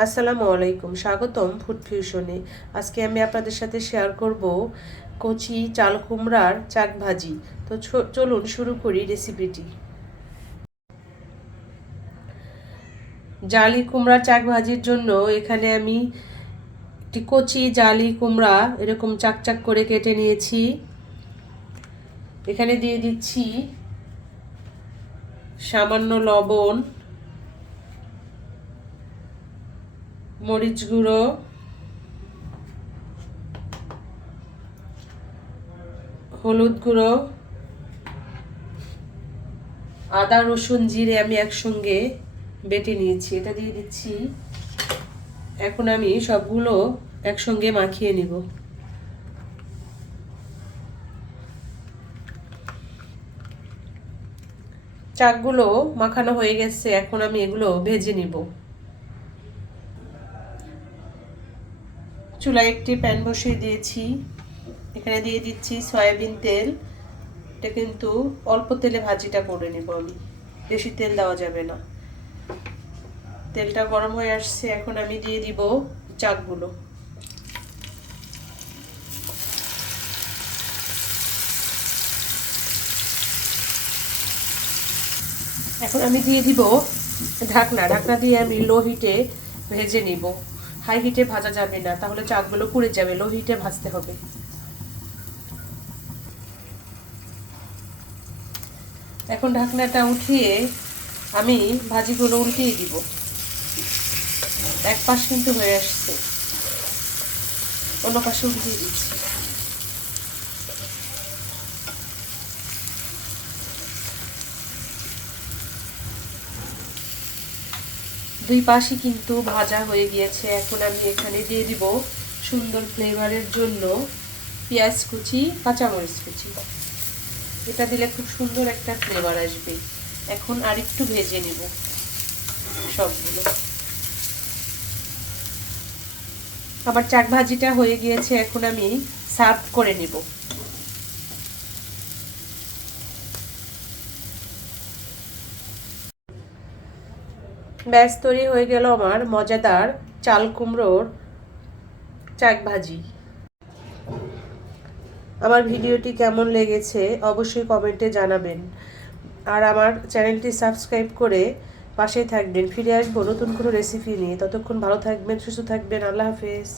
আসসালামু আলাইকুম, স্বাগতম ফুড ফিউশনে। আজকে আমি আপনাদের সাথে শেয়ার করব কচি চাল কুমড়ার চাক ভাজি। তো চলুন শুরু করি রেসিপিটি। জালি কুমড়ার চাক ভাজির জন্য এখানে আমি একটি কচি জালি কুমড়া এরকম চাক চাক করে কেটে নিয়েছি। এখানে দিয়ে দিচ্ছি সামান্য লবণ, মরিচ গুঁড়ো, হলুদ গুঁড়ো, আদা রসুন জিরে আমি একসঙ্গে বেটে নিয়েছি, এটা দিয়ে দিচ্ছি। এখন আমি সবগুলো একসঙ্গে মাখিয়ে নিব। চাকগুলো মাখানো হয়ে গেছে, এখন আমি এগুলো ভেজে নিব। চুলায় একটি প্যান বসিয়ে দিয়েছি, এখানে দিয়ে দিচ্ছি সয়াবিন তেল। এটা কিন্তু অল্প তেলে ভাজিটা করে নিব আমি, বেশি তেল দেওয়া যাবে না। তেলটা গরম হয়ে আসছে, এখন আমি দিয়ে দিব চাকগুলো। এখন আমি দিয়ে দিব ঢাকনা। ঢাকনা দিয়ে আমি লো হিটে ভেজে নিব। হাই হিটে ভাজা যাবে না, তাহলে চাকগুলো পুড়ে যাবে। লো হিটে ভাজতে হবে। এখন ঢাকনাটা উঠিয়ে আমি ভাজিগুলো উল্টিয়ে দিব। এক পাশ কিন্তু হয়ে আসছে, অন্য পাশে উল্টিয়ে দিচ্ছি। দুই পাশই কিন্তু ভাজা হয়ে গিয়েছে। এখন আমি এখানে দিয়ে দিব সুন্দর ফ্লেভারের জন্য পেঁয়াজ কুচি, কাঁচামরিচ কুচি। এটা দিলে খুব সুন্দর একটা ফ্লেভার আসবে। এখন আরেকটু ভেজে নিব সবগুলো। আমার চাক ভাজিটা হয়ে গিয়েছে, এখন আমি সার্ভ করে নিব। ব্যাস তৈরি হয়ে গেল আমার মজাদার চাল কুমড়োর চাক ভাজি। আমার ভিডিওটি কেমন লেগেছে অবশ্যই কমেন্টে জানাবেন, আর আমার চ্যানেলটি সাবস্ক্রাইব করে পাশে থাকবেন। ফিরে আসবো নতুন কোনো রেসিপি নিয়ে। ততক্ষণ ভালো থাকবেন, সুস্থ থাকবেন। আল্লাহ হাফেজ।